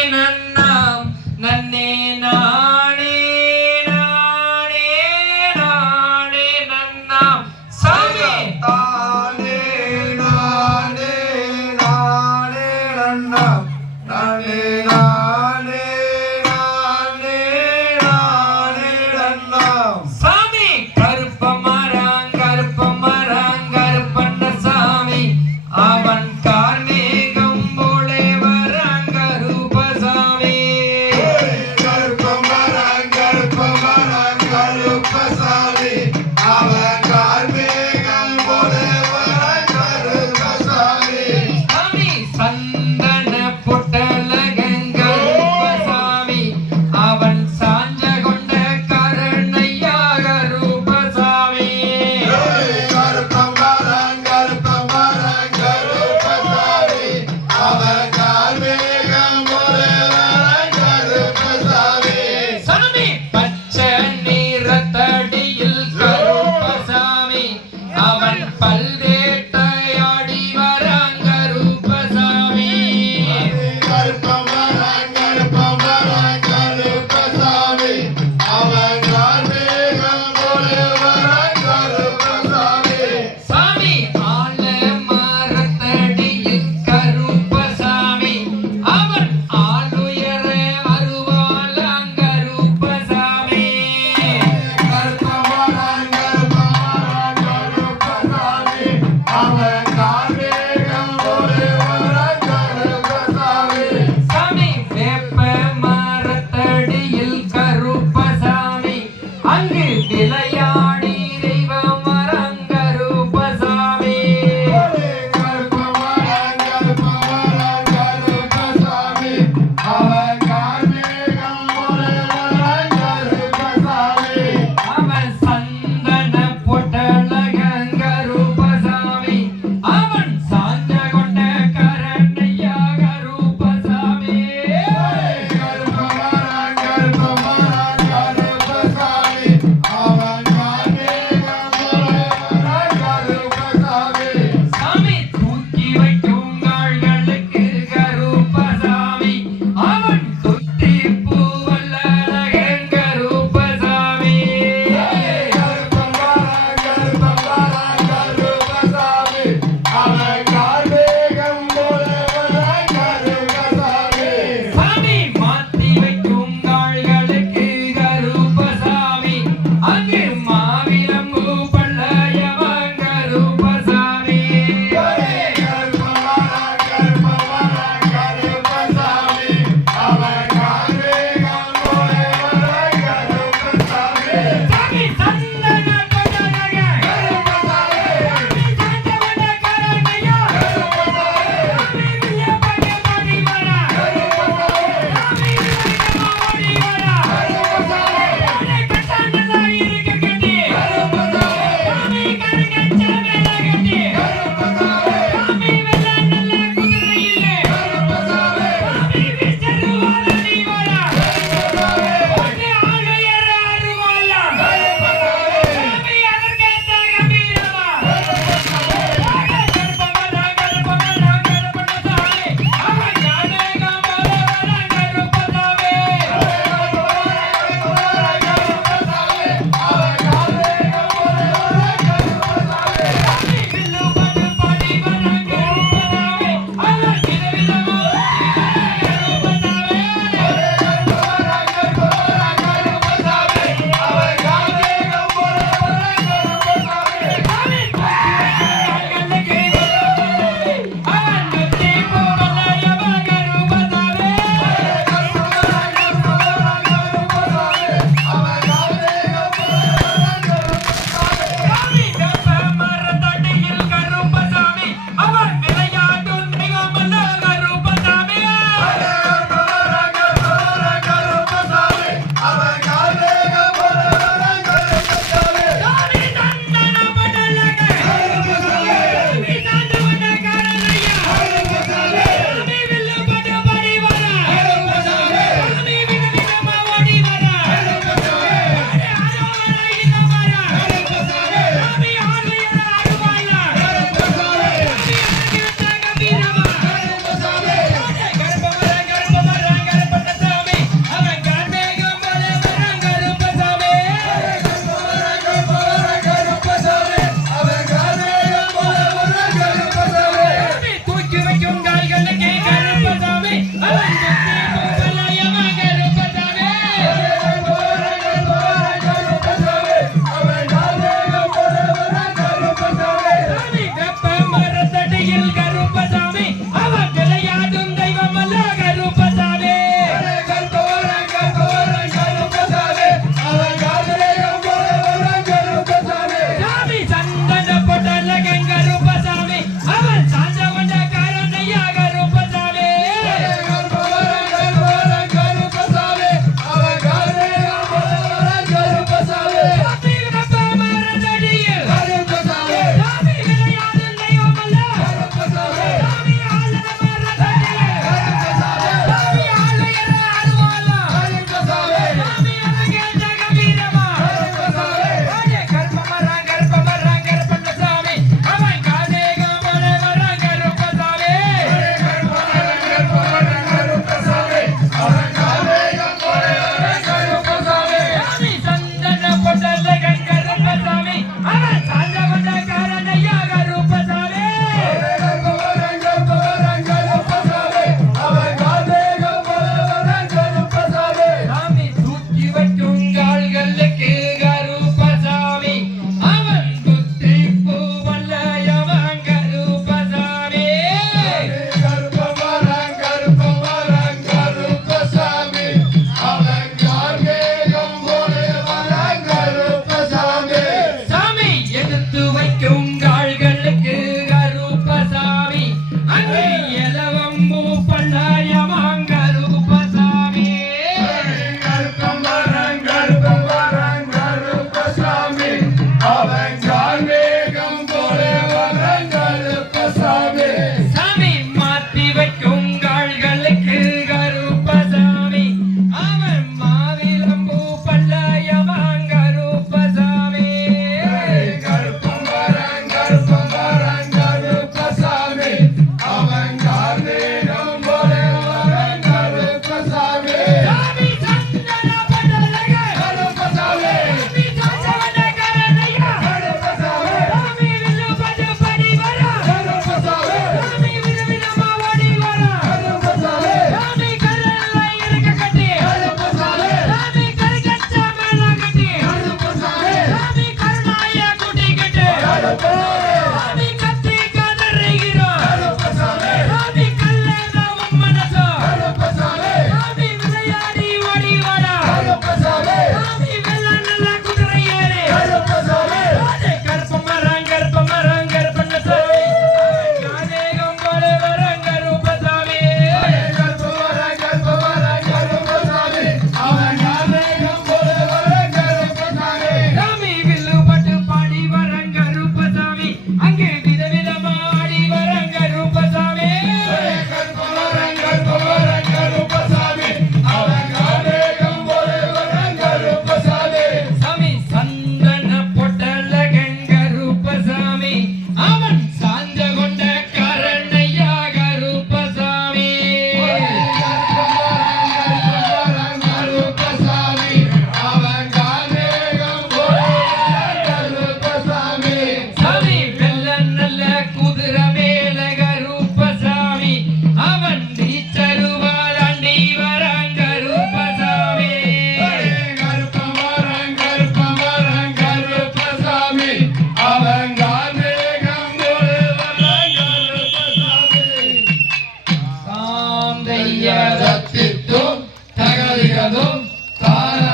Amen. Karuppasamy our Father.